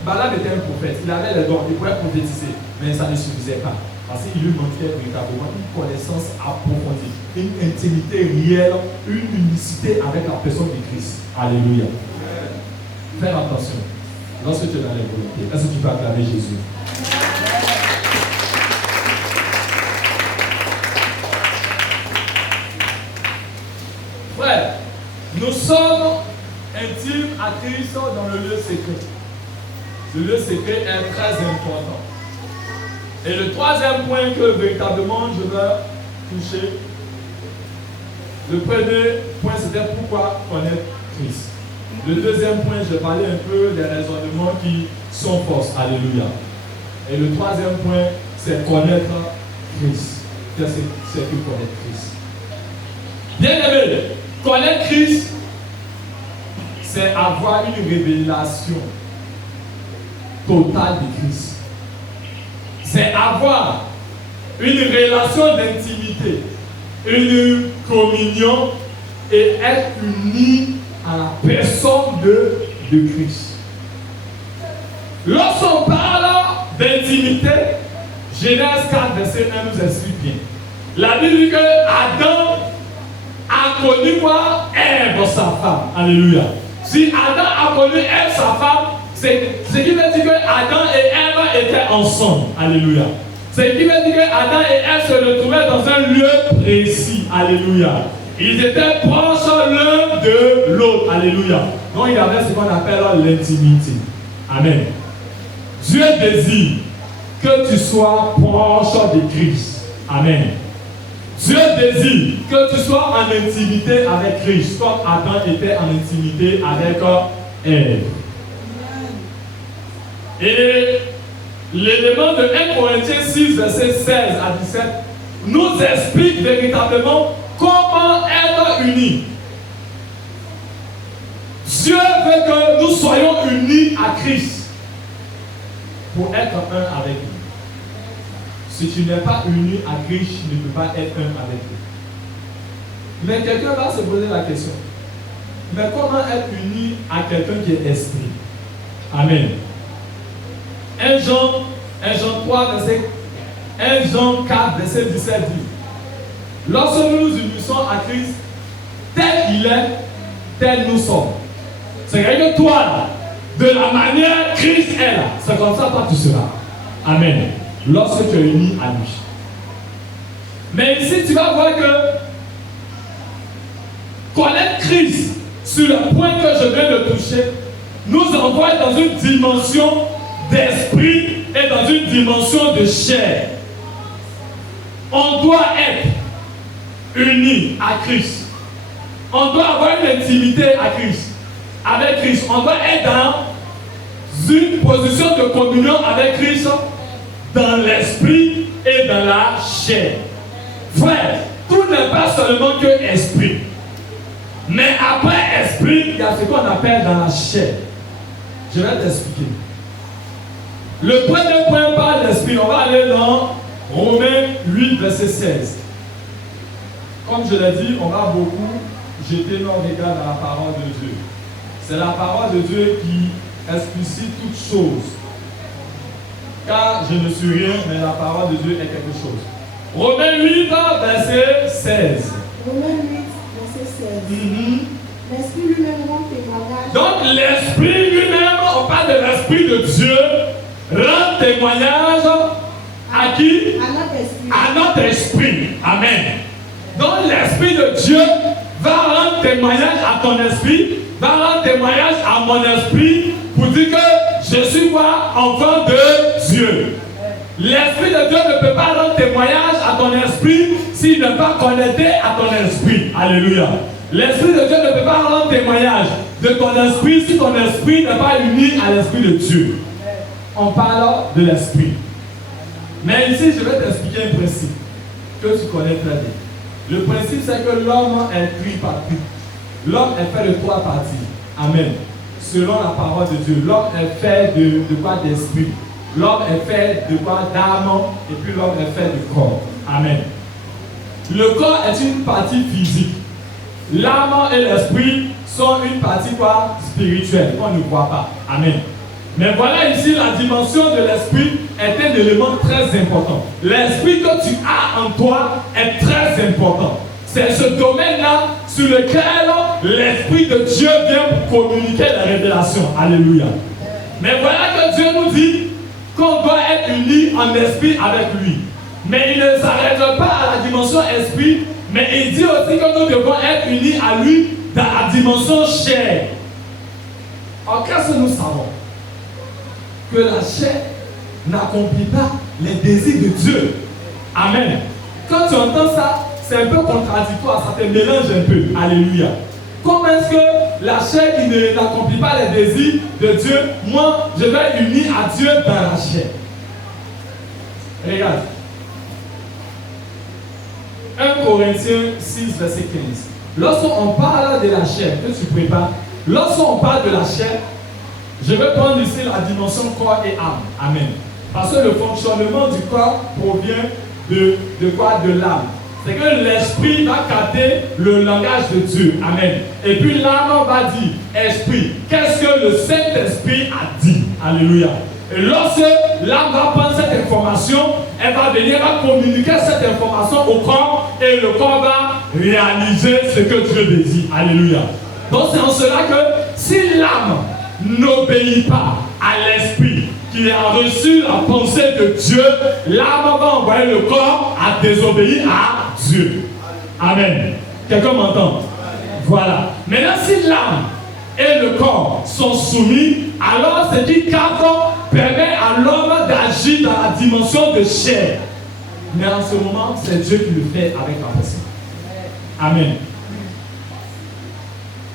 Balaam était un prophète, il avait les dons, il pouvait prophétiser, mais ça ne suffisait pas. Parce qu'il lui manquait véritablement une connaissance approfondie, une intimité réelle, une unicité avec la personne de Christ. Alléluia. Fais attention. Lorsque tu es dans les volontés, est-ce que tu peux acclamer Jésus? Frère, nous sommes intimes à Christ dans le lieu secret. Le lieu secret est très important. Et le troisième point que véritablement je veux toucher, le premier point c'était pourquoi connaître Christ. Le deuxième point, je vais parler un peu des raisonnements qui sont fausses. Alléluia. Et le troisième point, c'est connaître Christ. Qu'est-ce que c'est que connaître Christ? Bien aimé, connaître Christ, c'est avoir une révélation totale de Christ. C'est avoir une relation d'intimité, une communion et être uni à la personne de Christ. Lorsqu'on parle d'intimité, Genèse 4, verset 1 nous explique bien. La Bible dit que Adam a connu quoi? Ève, sa femme. Alléluia. Si Adam a connu Ève, sa femme, c'est ce qui veut dire que Adam et Ève étaient ensemble. Alléluia. Ce qui veut dire que Adam et Ève se retrouvaient dans un lieu précis. Alléluia. Ils étaient proches l'un de l'autre. Alléluia. Donc il y avait ce qu'on appelle l'intimité. Amen. Dieu désire que tu sois proche de Christ. Amen. Dieu désire que tu sois en intimité avec Christ, comme Adam était en intimité avec Ève. Et l'élément de 1 Corinthiens 6, verset 16 à 17, nous explique véritablement comment être unis. Dieu veut que nous soyons unis à Christ pour être un avec lui. Si tu n'es pas uni à Christ, tu ne peux pas être un avec lui. Mais quelqu'un va se poser la question. Mais comment être uni à quelqu'un qui est esprit? Amen. 1 Jean 3, verset 1 Jean 4, verset 17 dit: lorsque nous nous unissons à Christ, tel qu'il est, tel nous sommes. C'est-à-dire que toi, de la manière Christ est là, c'est comme ça toi tu seras. Amen. Lorsque tu es uni à lui. Mais ici, tu vas voir que connaître Christ sur le point que je viens de toucher nous envoie dans une dimension d'esprit et dans une dimension de chair. On doit être unis à Christ. On doit avoir une intimité à Christ. Avec Christ. On doit être dans une position de communion avec Christ dans l'esprit et dans la chair. Frère, tout n'est pas seulement que esprit. Mais après esprit, il y a ce qu'on appelle dans la chair. Je vais t'expliquer. Le premier point par l'esprit, on va aller dans Romains 8, verset 16. Comme je l'ai dit, on va beaucoup jeter nos regards dans la parole de Dieu. C'est la parole de Dieu qui explicite toutes choses. Car je ne suis rien, mais la parole de Dieu est quelque chose. Romains 8, verset 16. Romains 8, verset 16. L'Esprit lui-même rend témoignage. Donc l'Esprit lui-même, on parle de l'Esprit de Dieu, rend témoignage à qui? À notre esprit. À notre esprit. Amen. Donc l'Esprit de Dieu va rendre témoignage à ton esprit, va rendre témoignage à mon esprit pour dire que je suis quoi? Enfant de Dieu. L'Esprit de Dieu ne peut pas rendre témoignage à ton esprit s'il n'est pas connecté à ton esprit. Alléluia. L'Esprit de Dieu ne peut pas rendre témoignage de ton esprit si ton esprit n'est pas uni à l'Esprit de Dieu. On parle de l'Esprit. Mais ici, je vais t'expliquer un principe que tu connais très bien. Le principe, c'est que l'homme est tripartite. L'homme est fait de 3 parties. Amen. Selon la parole de Dieu, l'homme est fait de quoi? D'esprit. L'homme est fait de quoi? D'âme. Et puis l'homme est fait de corps. Amen. Le corps est une partie physique. L'âme et l'esprit sont une partie quoi? Spirituelle, qu'on ne voit pas. Amen. Mais voilà ici la dimension de l'esprit est un élément très important. L'esprit que tu as en toi est très important. C'est ce domaine-là sur lequel l'Esprit de Dieu vient pour communiquer la révélation. Alléluia. Mais voilà que Dieu nous dit qu'on doit être unis en esprit avec lui. Mais il ne s'arrête pas à la dimension esprit, mais il dit aussi que nous devons être unis à lui dans la dimension chair. En qu'est-ce que nous savons? Que la chair n'accomplit pas les désirs de Dieu. Amen. Quand tu entends ça, c'est un peu contradictoire, ça te mélange un peu. Alléluia. Comment est-ce que la chair qui n'accomplit pas les désirs de Dieu, moi, je vais être uni à Dieu dans la chair? Regarde. 1 Corinthiens 6, verset 15. Lorsqu'on parle de la chair, que tu prépares, lorsqu'on parle de la chair, je vais prendre ici la dimension corps et âme. Amen. Parce que le fonctionnement du corps provient de quoi? De l'âme. C'est que l'esprit va capter le langage de Dieu. Amen. Et puis l'âme va dire, esprit, qu'est-ce que le Saint-Esprit a dit? Alléluia. Et lorsque l'âme va prendre cette information, elle va venir à communiquer cette information au corps et le corps va réaliser ce que Dieu désire. Alléluia. Donc c'est en cela que si l'âme n'obéit pas à l'esprit qui a reçu la pensée de Dieu, l'âme va envoyer le corps à désobéir à Dieu. Amen. Quelqu'un m'entend? Voilà. Maintenant, si l'âme et le corps sont soumis, alors ce qui permet à l'homme d'agir dans la dimension de chair. Mais en ce moment, c'est Dieu qui le fait avec la personne. Amen.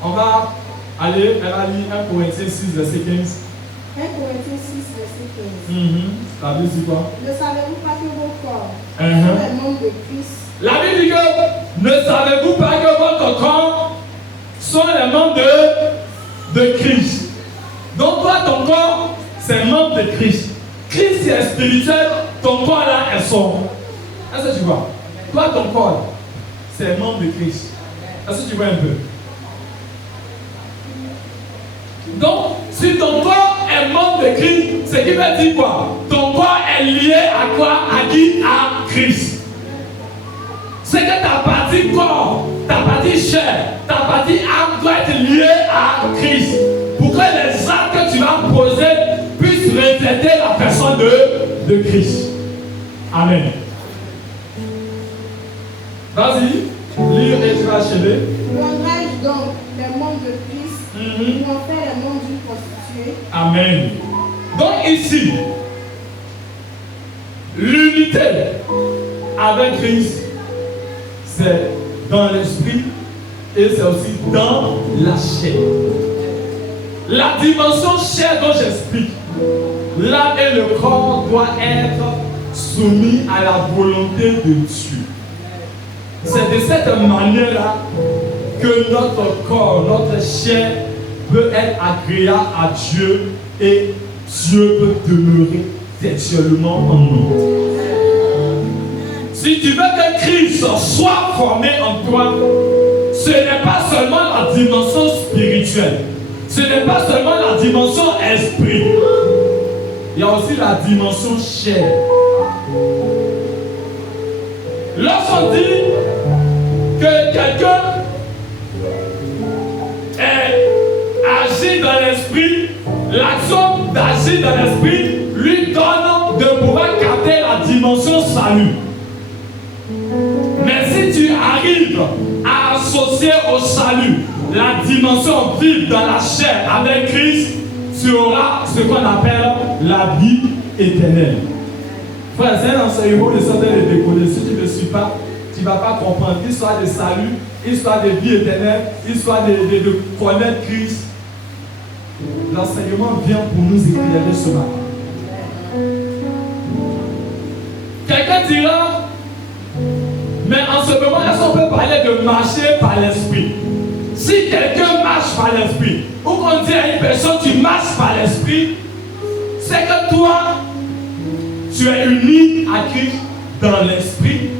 On va aller, elle a lu 1 Corinthiens 6, verset 15. 1 Corinthiens 6, verset 15. La Bible dit quoi? Ne savez-vous pas que vos corps sont les membres de Christ? La Bible dit que ne savez-vous pas que votre corps sont les membres de Christ. Donc toi, ton corps, c'est membre de Christ. Christ est spirituel, ton corps là est son. Est-ce que tu vois? Toi, ton corps, c'est membre de Christ. Est-ce que tu vois un peu? Donc, si ton corps est membre de Christ, ce qui veut dire quoi? Ton corps est lié à quoi? À qui? À Christ. C'est que ta partie corps, ta partie chair, ta partie âme doit être liée à Christ. Pour que les actes que tu vas poser puissent refléter la personne de Christ. Amen. Vas-y, lire et tu vas achever. L'engage donc les membres de Christ pour en faire les membres d'une prostituée. Amen. Donc ici, l'unité avec Christ, c'est dans l'esprit et c'est aussi dans la chair. La dimension chair dont j'explique, l'âme et le corps doivent être soumis à la volonté de Dieu. C'est de cette manière-là que notre corps, notre chair peut être agréable à Dieu et Dieu peut demeurer textuellement en nous. Si tu veux que Christ soit formé en toi, ce n'est pas seulement la dimension spirituelle, ce n'est pas seulement la dimension esprit, il y a aussi la dimension chair. Lorsqu'on dit que quelqu'un agit dans l'esprit, l'action d'agir dans l'esprit lui donne de pouvoir capter la dimension salut. Mais si tu arrives à associer au salut la dimension vive dans la chair avec Christ, tu auras ce qu'on appelle la vie éternelle. Frère, c'est un enseignement de sorte de décoder. Si tu ne le suis pas, tu ne vas pas comprendre. Histoire de salut, histoire de vie éternelle, histoire de connaître Christ. L'enseignement vient pour nous éclairer ce matin. Quelqu'un dira, mais en ce moment, est-ce qu'on peut parler de marcher par l'esprit? Si quelqu'un marche par l'esprit, ou qu'on dit à une personne, tu marches par l'esprit, c'est que toi, tu es uni à Christ dans l'esprit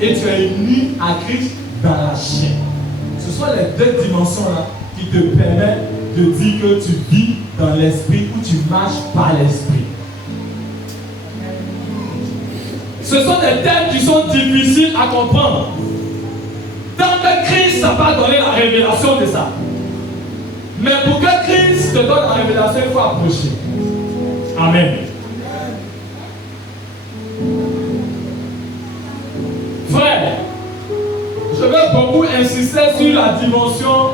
et tu es uni à Christ dans la chair. Ce sont les deux dimensions-là qui te permettent de dire que tu vis dans l'esprit ou tu marches par l'esprit. Ce sont des thèmes qui sont difficiles à comprendre. Tant que Christ n'a pas donné la révélation de ça. Mais pour que Christ te donne la révélation, il faut approcher. Amen. Frère, je veux beaucoup insister sur la dimension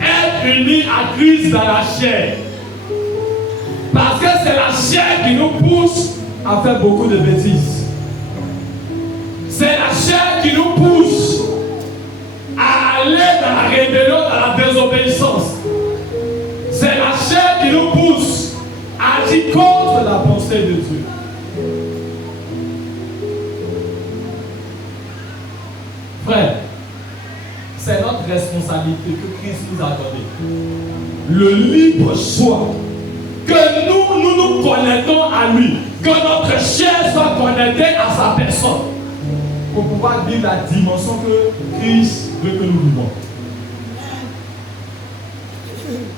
être unis à Christ dans la chair. Parce que c'est la chair qui nous pousse à faire beaucoup de bêtises. C'est la chair qui nous pousse à aller dans la rébellion, dans la désobéissance. C'est la chair qui nous pousse à agir contre la pensée de Dieu. Frère, c'est notre responsabilité que Christ nous a donnée. Le libre choix. Que nous connectons à lui. Que notre chair soit connectée à sa personne. Pour pouvoir vivre la dimension que Christ veut que nous vivons.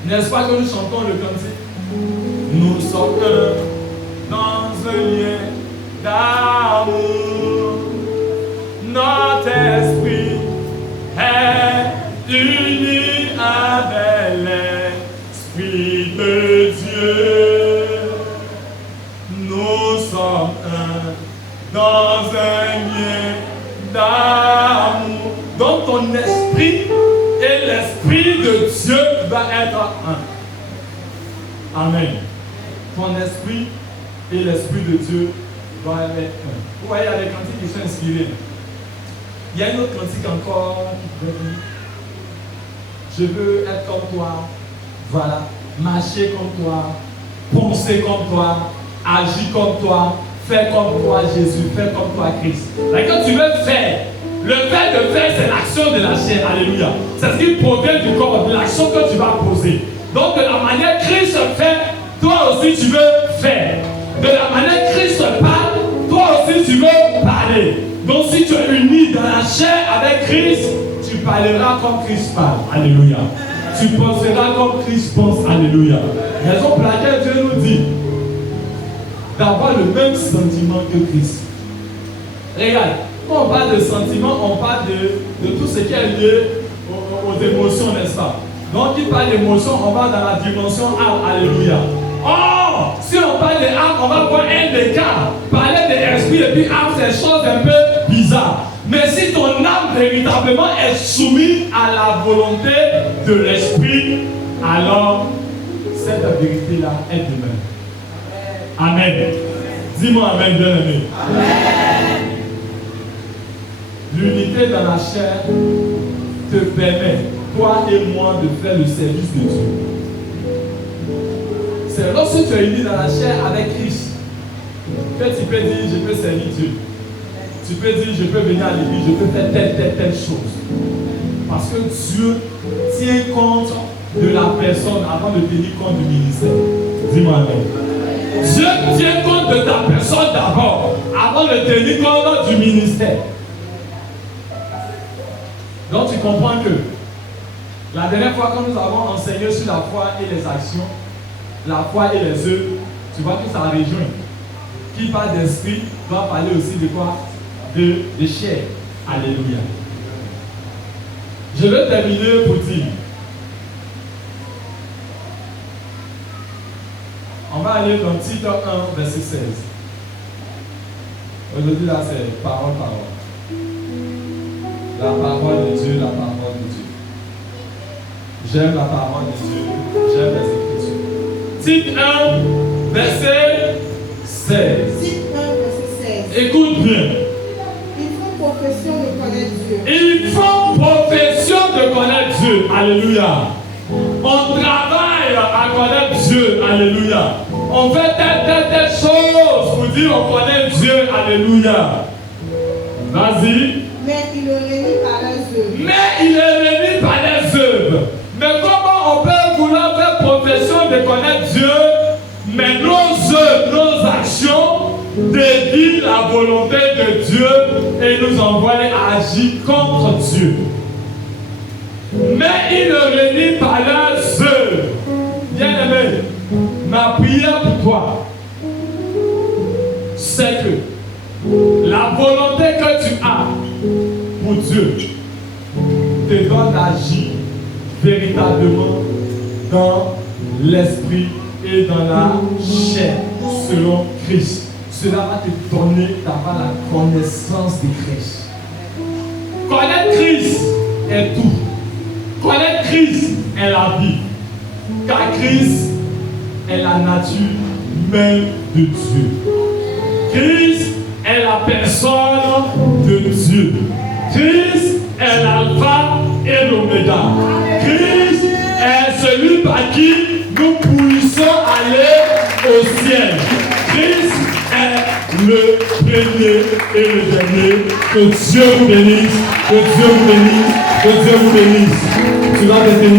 N'est-ce pas que nous chantons le cantique? Nous sommes dans un lien d'amour. Notre Saint-Esprit est uni avec l'Esprit de Dieu. Nous sommes un dans un lien d'amour. Donc ton esprit et l'Esprit de Dieu va être un. Amen. Ton esprit et l'Esprit de Dieu vont être un. Vous voyez, il y a des cantiques qui sont inspirés. Il y a une autre cantique encore qui peut dire: je veux être comme toi, voilà, marcher comme toi, penser comme toi, agir comme toi, faire comme toi Jésus, faire comme toi Christ. Là, quand tu veux faire, le fait de faire, c'est l'action de la chair. Alléluia. C'est ce qui provient du corps, de l'action que tu vas poser. Donc de la manière Christ fait, toi aussi tu veux faire. De la manière Christ parle, toi aussi tu veux parler. Donc si tu es uni dans la chair avec Christ, tu parleras comme Christ parle. Alléluia. Tu penseras comme Christ pense. Alléluia. Raison pour laquelle Dieu nous dit d'avoir le même sentiment que Christ. Regarde, quand on parle de sentiments, on parle de tout ce qui est lié aux émotions, n'est-ce pas? Donc, il parle d'émotions, on va dans la dimension âme. Alléluia. Oh, si on parle de âme, on va voir un écart. Parler d'esprit et puis âme, c'est des choses un peu bizarres. Mais si ton âme véritablement est soumise à la volonté de l'esprit, alors cette vérité-là est de même. Amen. Dis-moi amen, bien-aimé. Amen. L'unité dans la chair te permet, toi et moi, de faire le service de Dieu. C'est lorsque tu es uni dans la chair avec Christ que tu peux dire: je peux servir Dieu. Tu peux dire: je peux venir à l'église, je peux faire telle chose. Parce que Dieu tient compte de la personne avant de tenir compte du ministère. Dis-moi amen. Dieu tient compte de ta personne d'abord, avant de tenir compte du ministère. Donc tu comprends que la dernière fois quand nous avons enseigné sur la foi et les actions, la foi et les œuvres, tu vois que ça rejoint. Qui parle d'esprit va parler aussi de quoi? De chair. Alléluia. Je vais terminer pour dire. On va aller dans Tite 1, verset 16. Aujourd'hui, là, c'est parole. La parole de Dieu, la parole de Dieu. J'aime la parole de Dieu, j'aime les Écritures. Tite 1, verset 16. Tite 1, verset 16. Écoute bien. Ils font profession de connaître Dieu. Ils font profession de connaître Dieu. Alléluia. On travaille à connaître Dieu. Alléluia. On fait telle chose pour dire on connaît Dieu. Alléluia. Vas-y. Mais il le réunit par les œuvres. Mais comment on peut vouloir faire profession de connaître Dieu, mais nos œuvres, nos actions dévient la volonté de Dieu et nous envoient à agir contre Dieu. Mais il le réunit par leurs œuvres. Bien-aimé, ma prière pour toi, c'est que la volonté que tu as pour Dieu te donne d'agir véritablement dans l'esprit et dans la chair selon Christ. Cela va te donner d'avoir la connaissance de Christ. Connaître Christ est tout. Connaître Christ est la vie. Car Christ est la nature même de Dieu. Christ est la personne de Dieu. Christ est l'alpha et l'oméga. Christ est celui par qui nous puissons aller au ciel. Christ est le premier et le dernier. Que Dieu vous bénisse. Que Dieu vous bénisse. Que Dieu vous bénisse. Tu vas te bénir.